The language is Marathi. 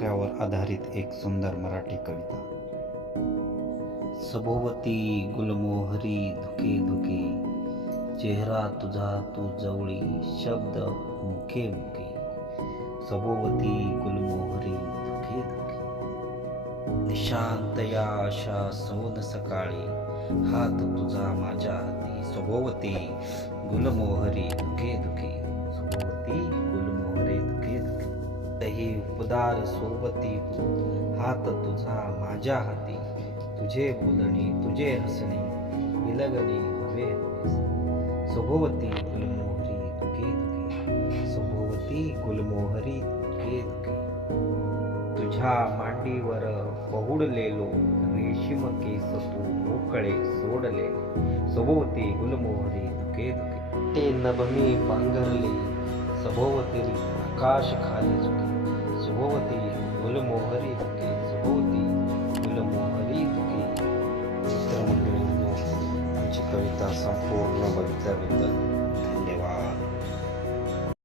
धोक्यावर आधारित एक सुंदर मराठी कविता. सभोवती गुलमोहरी धुके धुके चेहरा तुझा तू जवळी शब्द मुखे मुखे. सभोवती गुलमोहरी धुके धुके. निशांत या आशा सोन सकाळी हात तुझा माझ्या हाती. सभोवती गुलमोहरी धुके धुके सभोवती तही उपदार सोबती हात तुझा माझ्या हाती. तुझे बोलणे तुझे हसणे विलगणे हवे हवेसे. गुलमोहरी दुखे दुखे सभोवती गुलमोहरी दुखे दुखे तुझ्या मांडीवर पहुडलेलो रेशीम केस तू मोकळे सोडले. सभोवती गुलमोहरी दुखे दुखे ते नभमी पांघरले. सभोवती आकाश खाली झुके. Золотий, големогарі такий, золотий, големогарі такий. Тримаю ножку. Чекаю та сам по нова від тебе.